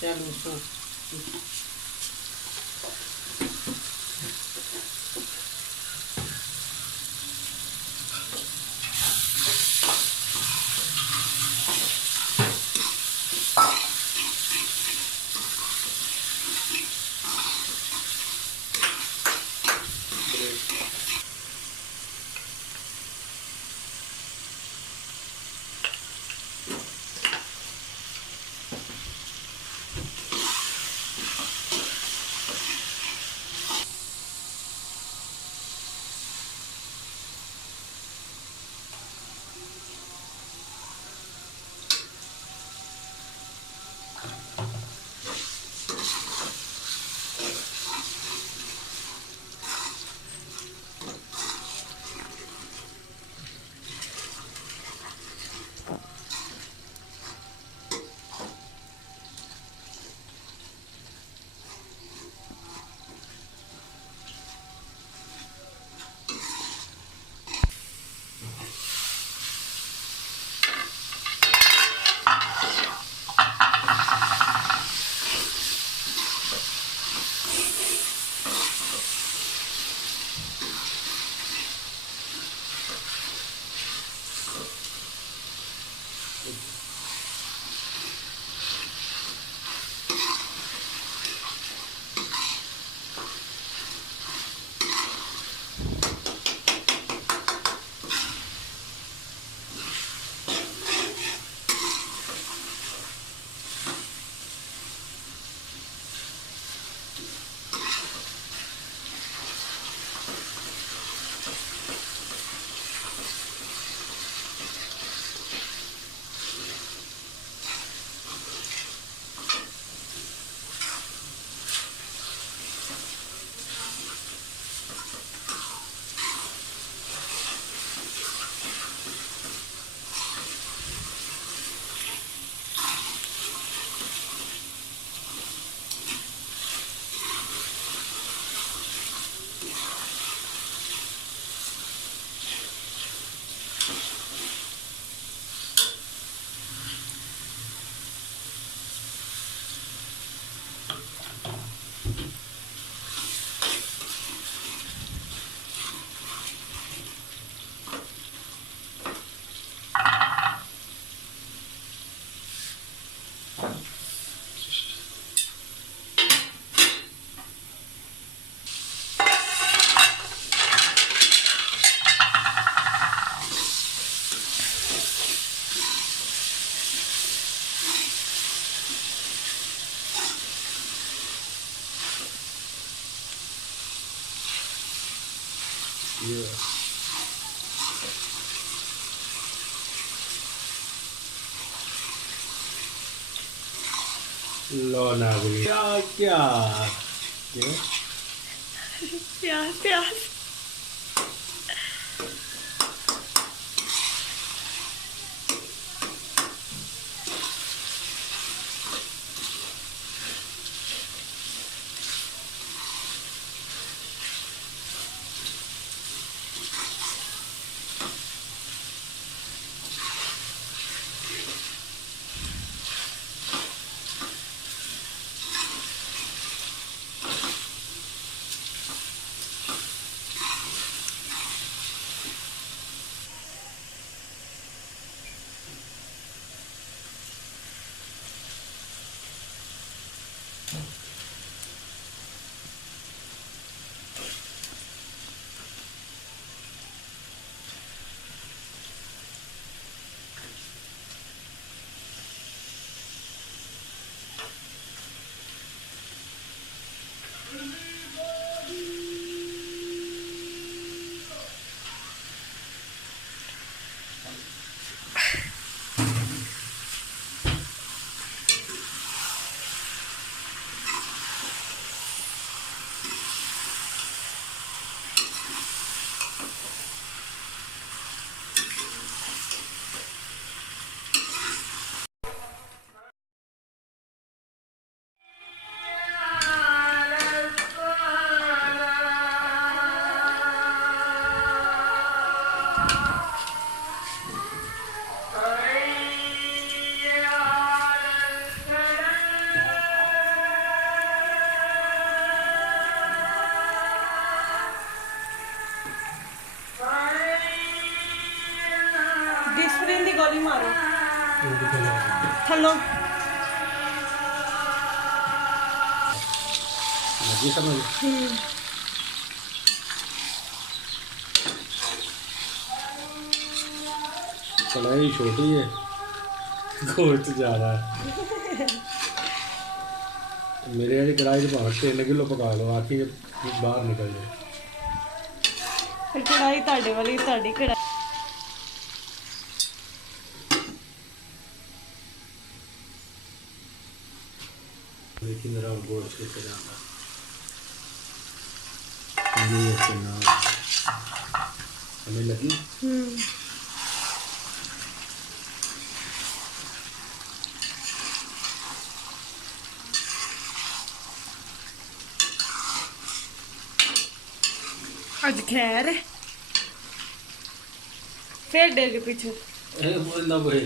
Siya luso. Yeah. Lo ना भी क्या क्या क्या प्याज प्याज थल्लो लगी समझ। कढ़ाई छोटी है, गोश्त ज़्यादा है। मेरे वाली कढ़ाई तो भावें 3 किलो पका लो, आखी बाहर निकल जाए। फिर कढ़ाई ताड़े वाली ताड़ी कढ़ाई। लेकिन मेरा गोश्त कैसे जाता ये ऐसे ना हमें लगी। आज खैर है फिर डे के पीछे बोलना बोले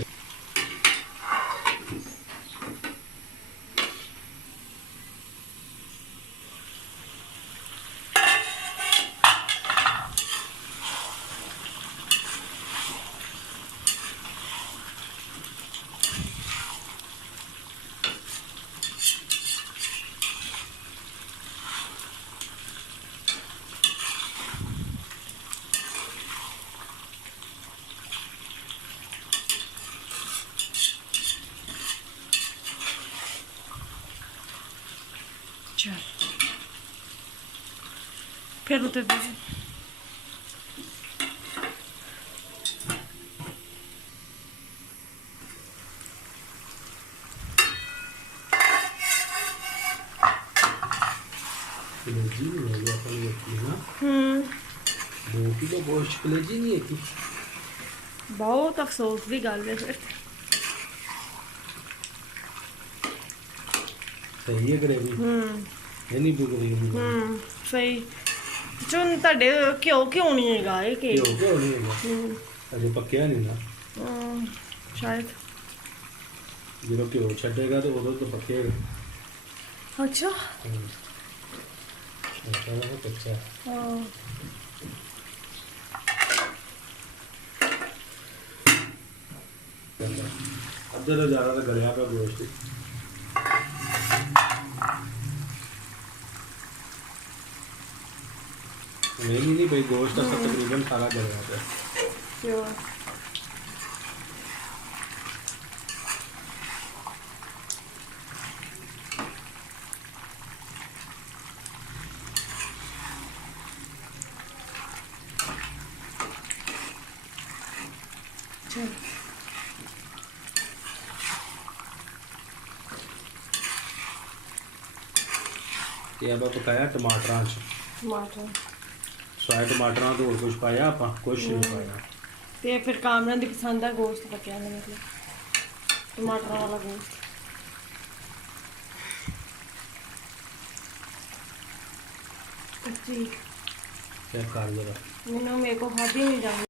चल फिर उतर दीजिए। कलेजी नहीं है ये अपन रखी है ना। 2 किलो गोश्त कलेजी नहीं है कि बहुत अफसोस की गल है फिर। सही है ग्रेवी ये नहीं ग्रेवी सही चुन ਤੁਹਾਡੇ ਘਿਓ ਕਿਉਂ ਨਹੀਂ ਹੈਗਾ ਇਹ ਕਿ क्यों क्यों नहीं है अजे पक्या नहीं ना शायद जो घ्यो छेगा तो उदो तो पकेगा। अच्छा कच्चा अद्धे तो ज़्यादा तो गलिया का गोश्त नहीं भाई गोश्त तो तकरीबन सारा गलिया पे क्यों चल ये आप पकाया टमाटर टमाटर स्वाए टमाटर तो और कुछ पाया आप कुछ नहीं पाया ਤੇ ਫਿਰ ਕਾਮਰਾਂ ਦੀ ਪਸੰਦ ਦਾ ਗੋਸ਼ਤ ਪੱਕਿਆ ਨਾ ਮਤਲਬ ਟਮਾਟਰਾਂ ਵਾਲਾ ਗੋਸ਼ਤ ਕੱਚੀ चेक कर जरा ਮੈਨੂੰ ਮੇਰੇ ਕੋ ਖਾਦੀ ਨਹੀਂ ਜਾਂਦੀ।